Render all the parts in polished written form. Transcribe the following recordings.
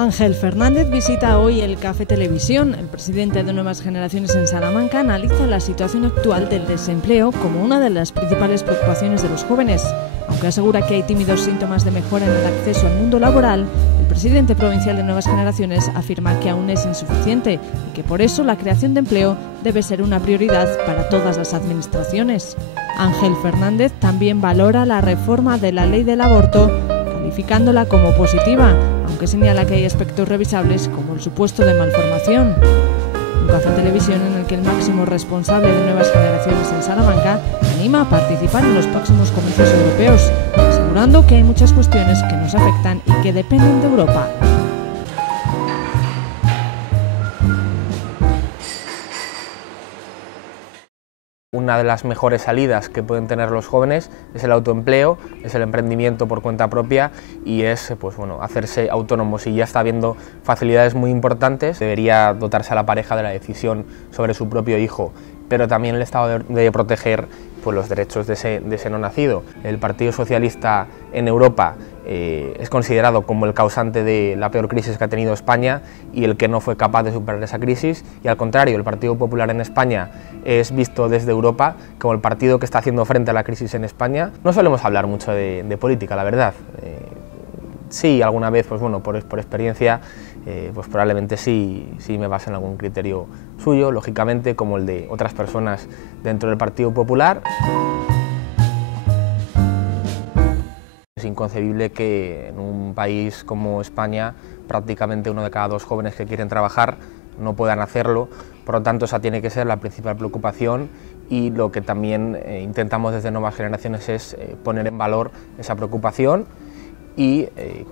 Ángel Fernández visita hoy el Café Televisión. El presidente de Nuevas Generaciones en Salamanca analiza la situación actual del desempleo como una de las principales preocupaciones de los jóvenes. Aunque asegura que hay tímidos síntomas de mejora en el acceso al mundo laboral, el presidente provincial de Nuevas Generaciones afirma que aún es insuficiente y que por eso la creación de empleo debe ser una prioridad para todas las administraciones. Ángel Fernández también valora la reforma de la ley del aborto, calificándola como positiva, aunque señala que hay aspectos revisables como el supuesto de malformación. Un Café Televisión en el que el máximo responsable de Nuevas Generaciones en Salamanca anima a participar en los próximos comicios europeos, asegurando que hay muchas cuestiones que nos afectan y que dependen de Europa. Una de las mejores salidas que pueden tener los jóvenes es el autoempleo, es el emprendimiento por cuenta propia y es hacerse autónomos. Y ya está habiendo facilidades muy importantes, debería dotarse a la pareja de la decisión sobre su propio hijo, pero también el Estado debe proteger los derechos de ese no nacido. El Partido Socialista en Europa es considerado como el causante de la peor crisis que ha tenido España y el que no fue capaz de superar esa crisis, y al contrario, el Partido Popular en España es visto desde Europa como el partido que está haciendo frente a la crisis en España. No solemos hablar mucho de política, la verdad. Sí, alguna vez, por experiencia, probablemente sí me baso en algún criterio suyo, lógicamente, como el de otras personas dentro del Partido Popular. Es inconcebible que en un país como España prácticamente 1 de cada 2 jóvenes que quieren trabajar no puedan hacerlo, por lo tanto esa tiene que ser la principal preocupación, y lo que también intentamos desde Nuevas Generaciones es poner en valor esa preocupación y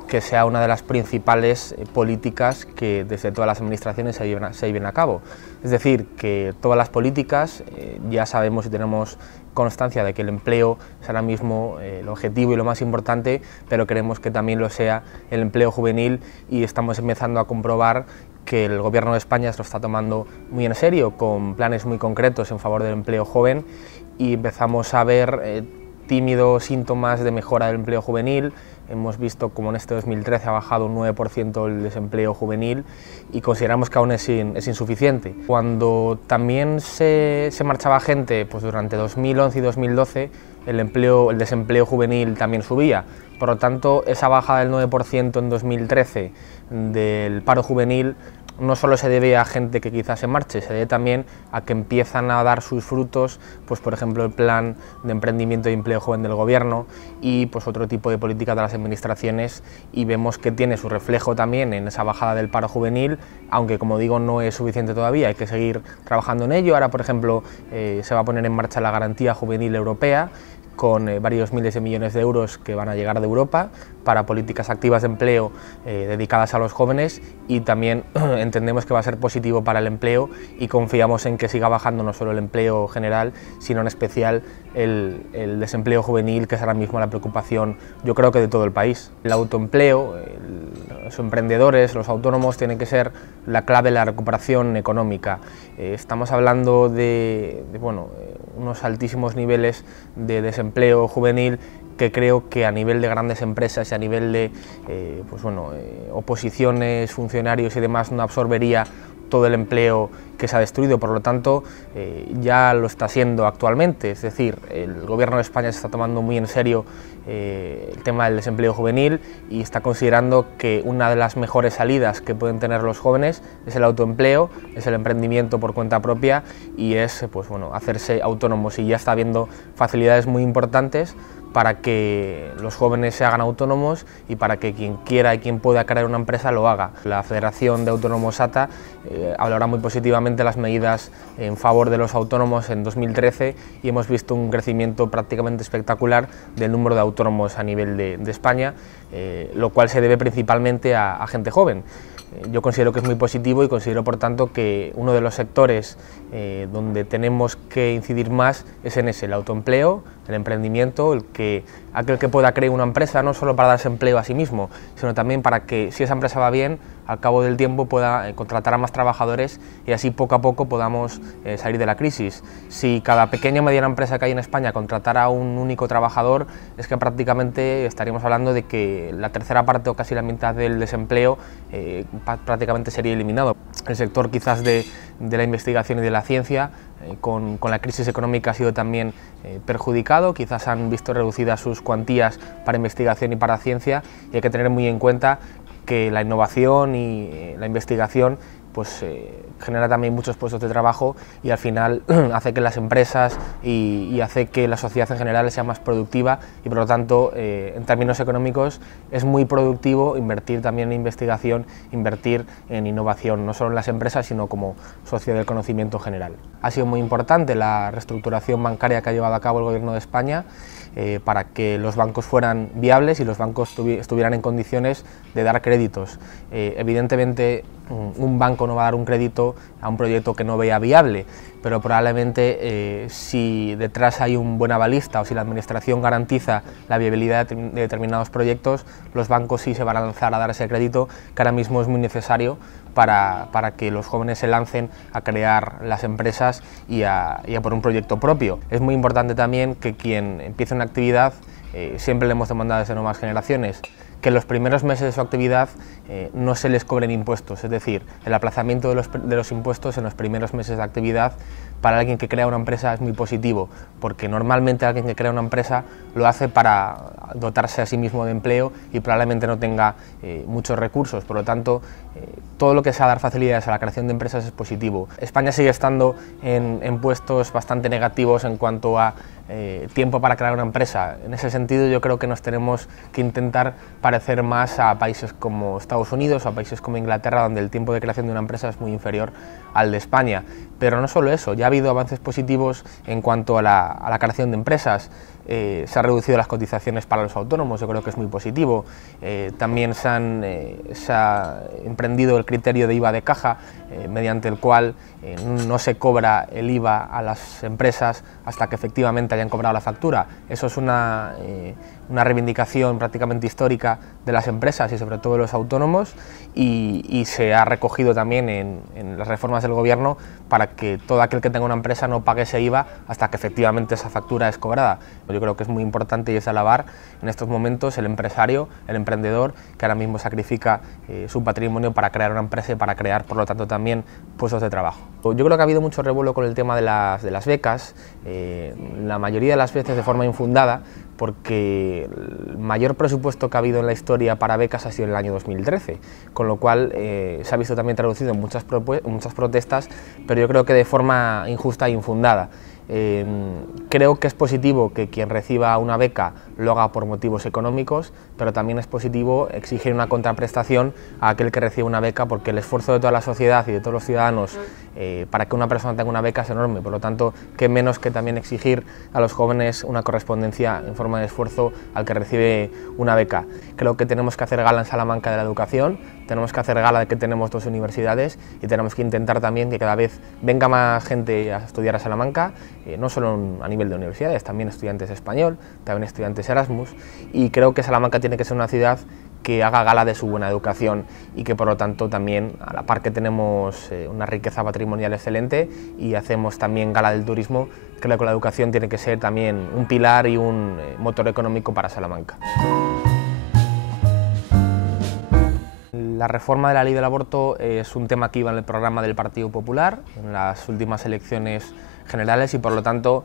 que sea una de las principales políticas que desde todas las administraciones se lleven a cabo. Es decir, que todas las políticas, ya sabemos y tenemos constancia de que el empleo es ahora mismo el objetivo y lo más importante, pero queremos que también lo sea el empleo juvenil, y estamos empezando a comprobar que el Gobierno de España se lo está tomando muy en serio, con planes muy concretos en favor del empleo joven, y empezamos a ver tímidos síntomas de mejora del empleo juvenil. Hemos visto como en este 2013 ha bajado un 9% el desempleo juvenil y consideramos que aún es insuficiente. Cuando también se marchaba gente, durante 2011 y 2012, el desempleo juvenil también subía. Por lo tanto, esa bajada del 9% en 2013 del paro juvenil no solo se debe a gente que quizás se marche, se debe también a que empiezan a dar sus frutos, por ejemplo, el plan de emprendimiento y empleo joven del Gobierno y otro tipo de políticas de las administraciones, y vemos que tiene su reflejo también en esa bajada del paro juvenil, aunque, como digo, no es suficiente todavía, hay que seguir trabajando en ello. Ahora, por ejemplo, se va a poner en marcha la Garantía Juvenil Europea, con varios miles de millones de euros que van a llegar de Europa para políticas activas de empleo dedicadas a los jóvenes, y también entendemos que va a ser positivo para el empleo, y confiamos en que siga bajando no solo el empleo general, sino en especial el desempleo juvenil, que es ahora mismo la preocupación, yo creo que de todo el país. El autoempleo, los emprendedores, los autónomos tienen que ser la clave de la recuperación económica. Estamos hablando de unos altísimos niveles de desempleo juvenil, que creo que a nivel de grandes empresas y a nivel de oposiciones, funcionarios y demás no absorbería todo el empleo que se ha destruido. Por lo tanto, ya lo está siendo actualmente. Es decir, el Gobierno de España se está tomando muy en serio el tema del desempleo juvenil y está considerando que una de las mejores salidas que pueden tener los jóvenes es el autoempleo, es el emprendimiento por cuenta propia y es hacerse autónomos, y ya está habiendo facilidades muy importantes para que los jóvenes se hagan autónomos y para que quien quiera y quien pueda crear una empresa lo haga. La Federación de Autónomos ATA hablará muy positivamente de las medidas en favor de los autónomos en 2013 y hemos visto un crecimiento prácticamente espectacular del número de autónomos a nivel de España, lo cual se debe principalmente a gente joven. Yo considero que es muy positivo y considero, por tanto, que uno de los sectores donde tenemos que incidir más es en ese, el autoempleo, el emprendimiento, aquel que pueda crear una empresa no solo para darse empleo a sí mismo, sino también para que, si esa empresa va bien, al cabo del tiempo pueda contratar a más trabajadores y así poco a poco podamos salir de la crisis. Si cada pequeña o mediana empresa que hay en España contratara a un único trabajador, es que prácticamente estaríamos hablando de que la tercera parte o casi la mitad del desempleo prácticamente sería eliminado. El sector quizás de la investigación y de la ciencia con la crisis económica ha sido también perjudicado, quizás han visto reducidas sus cuantías para investigación y para ciencia, y hay que tener muy en cuenta que la innovación y la investigación pues genera también muchos puestos de trabajo y al final hace que las empresas y hace que la sociedad en general sea más productiva y por lo tanto en términos económicos es muy productivo invertir también en investigación, invertir en innovación, no solo en las empresas sino como sociedad del conocimiento general. Ha sido muy importante la reestructuración bancaria que ha llevado a cabo el Gobierno de España para que los bancos fueran viables y los bancos estuvieran en condiciones de dar créditos. Evidentemente un banco no va a dar un crédito a un proyecto que no vea viable, pero probablemente si detrás hay un buen avalista o si la administración garantiza la viabilidad de determinados proyectos, los bancos sí se van a lanzar a dar ese crédito que ahora mismo es muy necesario para que los jóvenes se lancen a crear las empresas y a por un proyecto propio. Es muy importante también que quien empiece una actividad, siempre le hemos demandado desde Nuevas Generaciones, que en los primeros meses de su actividad no se les cobren impuestos, es decir, el aplazamiento de los impuestos en los primeros meses de actividad para alguien que crea una empresa es muy positivo, porque normalmente alguien que crea una empresa lo hace para dotarse a sí mismo de empleo y probablemente no tenga muchos recursos, por lo tanto todo lo que sea dar facilidades a la creación de empresas es positivo. España sigue estando en puestos bastante negativos en cuanto a tiempo para crear una empresa. En ese sentido yo creo que nos tenemos que intentar parecer más a países como Estados Unidos o a países como Inglaterra, donde el tiempo de creación de una empresa es muy inferior al de España. Pero no solo eso, ya ha habido avances positivos en cuanto a la creación de empresas. Se han reducido las cotizaciones para los autónomos, yo creo que es muy positivo. También se ha emprendido el criterio de IVA de caja, mediante el cual no se cobra el IVA a las empresas hasta que efectivamente hayan cobrado la factura. Eso es una reivindicación prácticamente histórica de las empresas y sobre todo de los autónomos y se ha recogido también en las reformas del Gobierno para que todo aquel que tenga una empresa no pague ese IVA hasta que efectivamente esa factura es cobrada. Yo creo que es muy importante y es de alabar en estos momentos el empresario, el emprendedor, que ahora mismo sacrifica su patrimonio para crear una empresa y para crear, por lo tanto, también puestos de trabajo. Yo creo que ha habido mucho revuelo con el tema de las becas, la mayoría de las veces de forma infundada, porque el mayor presupuesto que ha habido en la historia para becas ha sido en el año 2013, con lo cual se ha visto también traducido en muchas protestas, pero yo creo que de forma injusta e infundada. Creo que es positivo que quien reciba una beca lo haga por motivos económicos, pero también es positivo exigir una contraprestación a aquel que recibe una beca, porque el esfuerzo de toda la sociedad y de todos los ciudadanos para que una persona tenga una beca es enorme. Por lo tanto, qué menos que también exigir a los jóvenes una correspondencia en forma de esfuerzo al que recibe una beca. Creo que tenemos que hacer gala en Salamanca de la educación, tenemos que hacer gala de que tenemos 2 universidades y tenemos que intentar también que cada vez venga más gente a estudiar a Salamanca, no solo a nivel de universidades, también estudiantes de español, también estudiantes Erasmus, y creo que Salamanca tiene que ser una ciudad que haga gala de su buena educación y que por lo tanto también, a la par que tenemos una riqueza patrimonial excelente y hacemos también gala del turismo, creo que la educación tiene que ser también un pilar y un motor económico para Salamanca. La reforma de la ley del aborto es un tema que iba en el programa del Partido Popular en las últimas elecciones generales y por lo tanto,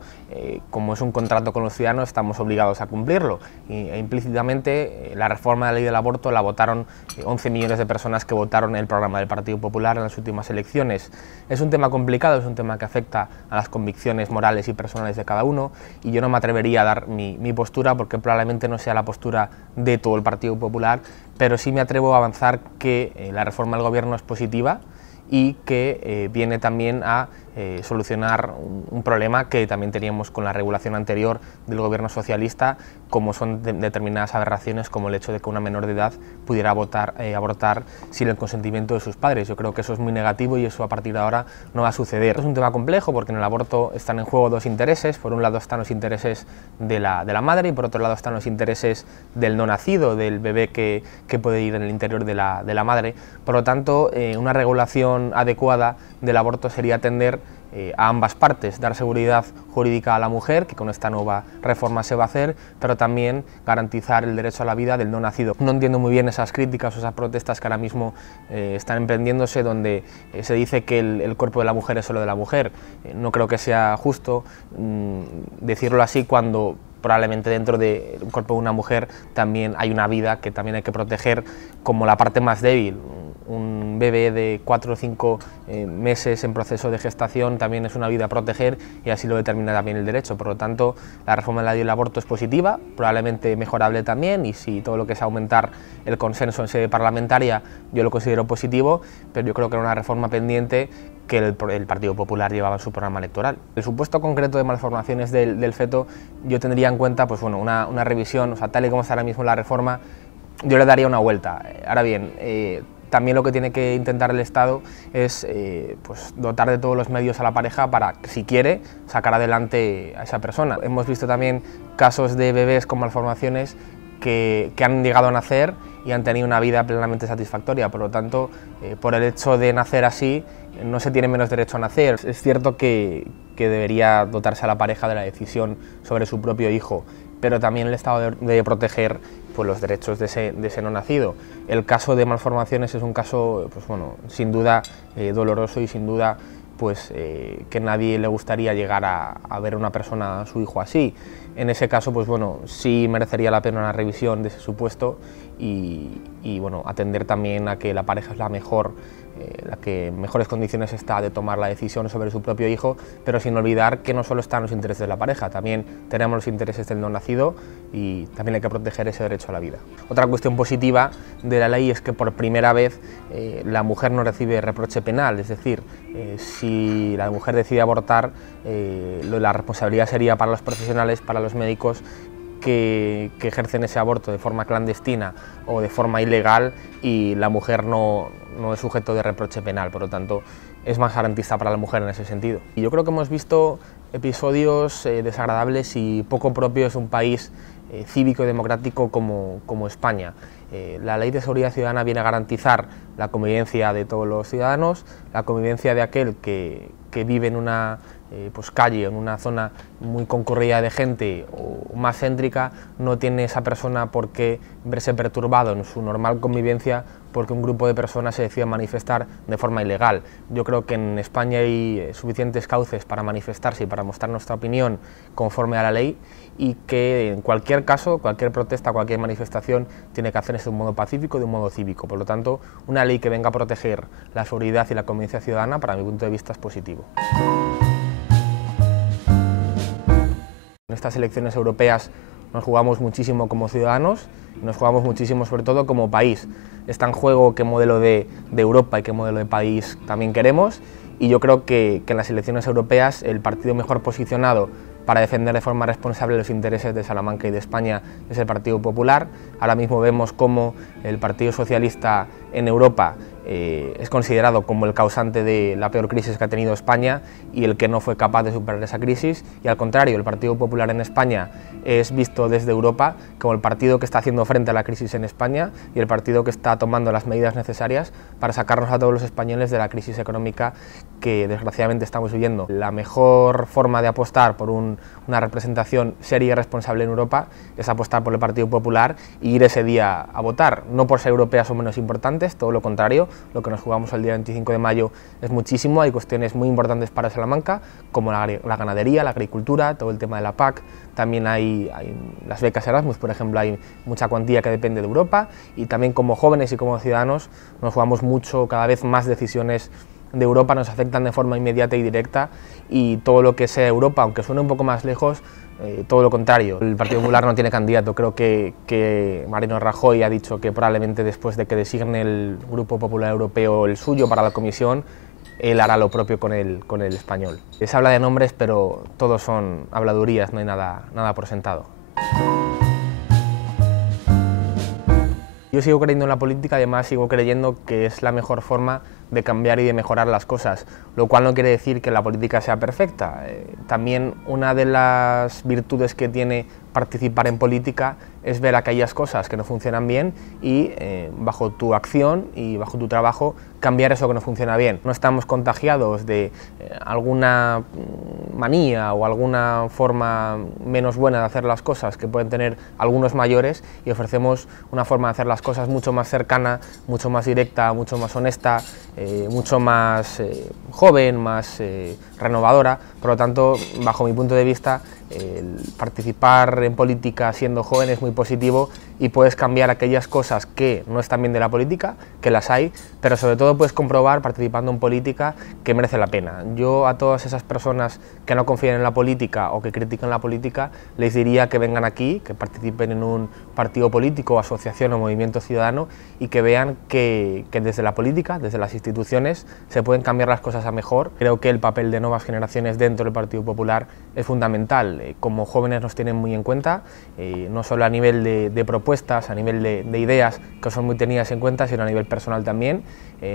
como es un contrato con los ciudadanos, estamos obligados a cumplirlo e implícitamente la reforma de la ley del aborto la votaron 11 millones de personas que votaron el programa del Partido Popular en las últimas elecciones. Es un tema complicado, es un tema que afecta a las convicciones morales y personales de cada uno y yo no me atrevería a dar mi postura porque probablemente no sea la postura de todo el Partido Popular, pero sí me atrevo a avanzar que la reforma del Gobierno es positiva y que viene también a solucionar un problema que también teníamos con la regulación anterior del gobierno socialista, como son determinadas aberraciones como el hecho de que una menor de edad pudiera abortar sin el consentimiento de sus padres. Yo creo que eso es muy negativo y eso a partir de ahora no va a suceder. Es un tema complejo porque en el aborto están en juego dos intereses. Por un lado están los intereses de la madre y por otro lado están los intereses del no nacido, del bebé que puede ir en el interior de la madre. Por lo tanto, una regulación adecuada del aborto sería atender a ambas partes, dar seguridad jurídica a la mujer, que con esta nueva reforma se va a hacer, pero también garantizar el derecho a la vida del no nacido. No entiendo muy bien esas críticas o esas protestas que ahora mismo están emprendiéndose, donde se dice que el cuerpo de la mujer es solo de la mujer. No creo que sea justo decirlo así cuando probablemente dentro del cuerpo de una mujer también hay una vida que también hay que proteger como la parte más débil. Un bebé de 4 o 5 meses en proceso de gestación también es una vida a proteger y así lo determina también el derecho. Por lo tanto, la reforma de la ley del aborto es positiva, probablemente mejorable también, y si todo lo que es aumentar el consenso en sede parlamentaria yo lo considero positivo, pero yo creo que era una reforma pendiente que el Partido Popular llevaba en su programa electoral. El supuesto concreto de malformaciones del feto yo tendría en cuenta pues, bueno, una revisión, o sea, tal y como está ahora mismo la reforma, yo le daría una vuelta. Ahora bien, también lo que tiene que intentar el Estado es pues dotar de todos los medios a la pareja para, si quiere, sacar adelante a esa persona. Hemos visto también casos de bebés con malformaciones que han llegado a nacer y han tenido una vida plenamente satisfactoria. Por lo tanto, por el hecho de nacer así, no se tiene menos derecho a nacer. Es cierto que debería dotarse a la pareja de la decisión sobre su propio hijo, pero también el Estado debe proteger pues, los derechos de ese no nacido. El caso de malformaciones es un caso, pues, bueno, sin duda doloroso y sin duda pues, que nadie le gustaría llegar a ver a una persona, a su hijo así. En ese caso, pues, bueno, sí merecería la pena una revisión de ese supuesto y bueno, atender también a que la pareja es la que en mejores condiciones está de tomar la decisión sobre su propio hijo, pero sin olvidar que no solo están los intereses de la pareja, también tenemos los intereses del no nacido y también hay que proteger ese derecho a la vida. Otra cuestión positiva de la ley es que por primera vez la mujer no recibe reproche penal, es decir, si la mujer decide abortar, la responsabilidad sería para los profesionales, para los médicos que ejercen ese aborto de forma clandestina o de forma ilegal, y la mujer no es sujeto de reproche penal, por lo tanto es más garantista para la mujer en ese sentido. Y yo creo que hemos visto episodios desagradables y poco propios de un país cívico y democrático como España. La Ley de Seguridad Ciudadana viene a garantizar la convivencia de todos los ciudadanos, la convivencia de aquel que vive en una pues calle, en una zona muy concurrida de gente o más céntrica, no tiene esa persona por qué verse perturbado en su normal convivencia porque un grupo de personas se decide manifestar de forma ilegal. Yo creo que en España hay suficientes cauces para manifestarse y para mostrar nuestra opinión conforme a la ley, y que en cualquier caso, cualquier protesta, cualquier manifestación tiene que hacerse de un modo pacífico y de un modo cívico. Por lo tanto, una ley que venga a proteger la seguridad y la convivencia ciudadana, para mi punto de vista, es positivo. En estas elecciones europeas nos jugamos muchísimo como ciudadanos, nos jugamos muchísimo sobre todo como país. Está en juego qué modelo de Europa y qué modelo de país también queremos, y yo creo que en las elecciones europeas el partido mejor posicionado para defender de forma responsable los intereses de Salamanca y de España es el Partido Popular. Ahora mismo vemos cómo el Partido Socialista en Europa es considerado como el causante de la peor crisis que ha tenido España y el que no fue capaz de superar esa crisis, y al contrario, el Partido Popular en España es visto desde Europa como el partido que está haciendo frente a la crisis en España y el partido que está tomando las medidas necesarias para sacarnos a todos los españoles de la crisis económica que desgraciadamente estamos viviendo. La mejor forma de apostar por una representación seria y responsable en Europa es apostar por el Partido Popular y ir ese día a votar, no por ser europeas o menos importantes, todo lo contrario. Lo que nos jugamos el día 25 de mayo es muchísimo, hay cuestiones muy importantes para Salamanca, como la ganadería, la agricultura, todo el tema de la PAC, también hay las becas Erasmus, por ejemplo, hay mucha cuantía que depende de Europa, y también como jóvenes y como ciudadanos nos jugamos mucho, cada vez más decisiones de Europa nos afectan de forma inmediata y directa, y todo lo que sea Europa, aunque suene un poco más lejos, todo lo contrario. El Partido Popular no tiene candidato. Creo que Mariano Rajoy ha dicho que probablemente después de que designe el Grupo Popular Europeo el suyo para la comisión, él hará lo propio con el español. Se habla de nombres, pero todos son habladurías, no hay nada por sentado. Yo sigo creyendo en la política, además sigo creyendo que es la mejor forma de cambiar y de mejorar las cosas, lo cual no quiere decir que la política sea perfecta. También una de las virtudes que tiene participar en política es ver aquellas cosas que no funcionan bien y bajo tu acción y bajo tu trabajo cambiar eso que no funciona bien. No estamos contagiados de alguna manía o alguna forma menos buena de hacer las cosas que pueden tener algunos mayores y ofrecemos una forma de hacer las cosas mucho más cercana, mucho más directa, mucho más honesta, mucho más joven, más renovadora. Por lo tanto, bajo mi punto de vista, el participar en política siendo joven es muy positivo y puedes cambiar aquellas cosas que no están bien de la política, que las hay, pero sobre todo puedes comprobar participando en política que merece la pena. Yo a todas esas personas que no confían en la política o que critican la política les diría que vengan aquí, que participen en un partido político, asociación o movimiento ciudadano y que vean que desde la política, desde las instituciones, se pueden cambiar las cosas a mejor. Creo que el papel de nuevas generaciones dentro del Partido Popular es fundamental. Como jóvenes nos tienen muy en cuenta, no solo a nivel de propuestas, a nivel de ideas que son muy tenidas en cuenta, sino a nivel personal también.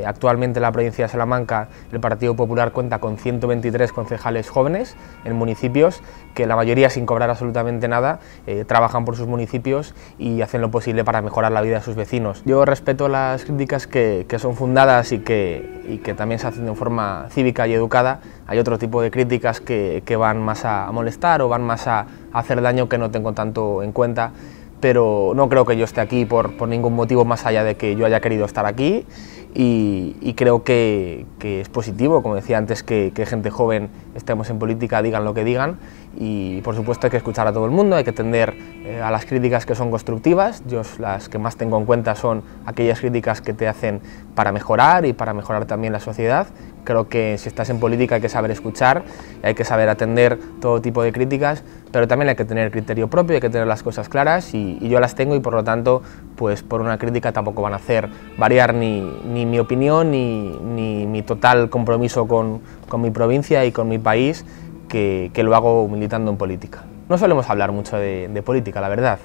Actualmente en la provincia de Salamanca el Partido Popular cuenta con 123 concejales jóvenes en municipios que la mayoría sin cobrar absolutamente nada trabajan por sus municipios y hacen lo posible para mejorar la vida de sus vecinos. Yo respeto las críticas que son fundadas y que también se hacen de forma cívica y educada. Hay otro tipo de críticas que van más a molestar o van más a hacer daño que no tengo tanto en cuenta, pero no creo que yo esté aquí por ningún motivo más allá de que yo haya querido estar aquí y creo que es positivo, como decía antes, que gente joven estemos en política, digan lo que digan y por supuesto hay que escuchar a todo el mundo, hay que atender a las críticas que son constructivas. Yo las que más tengo en cuenta son aquellas críticas que te hacen para mejorar y para mejorar también la sociedad. Creo que si estás en política hay que saber escuchar, hay que saber atender todo tipo de críticas, pero también hay que tener criterio propio, hay que tener las cosas claras y yo las tengo y por lo tanto pues por una crítica tampoco van a hacer variar ni mi opinión ni mi total compromiso con mi provincia y con mi país, que lo hago militando en política. No solemos hablar mucho de política, la verdad.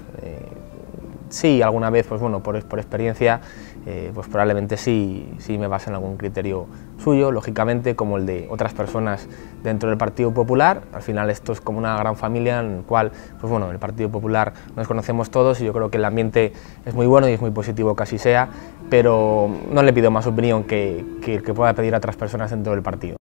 Sí, alguna vez, pues bueno, por experiencia, pues probablemente sí me baso en algún criterio suyo, lógicamente, como el de otras personas dentro del Partido Popular. Al final esto es como una gran familia en la cual, pues bueno, el Partido Popular nos conocemos todos y yo creo que el ambiente es muy bueno y es muy positivo que así sea, pero no le pido más opinión que pueda pedir a otras personas dentro del partido.